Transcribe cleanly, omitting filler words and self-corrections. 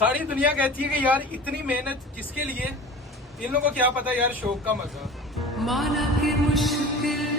सारी दुनिया कहती है कि यार इतनी मेहनत किसके लिए, इन लोगों को क्या पता यार शौक का मजा। माना कि मुश्किल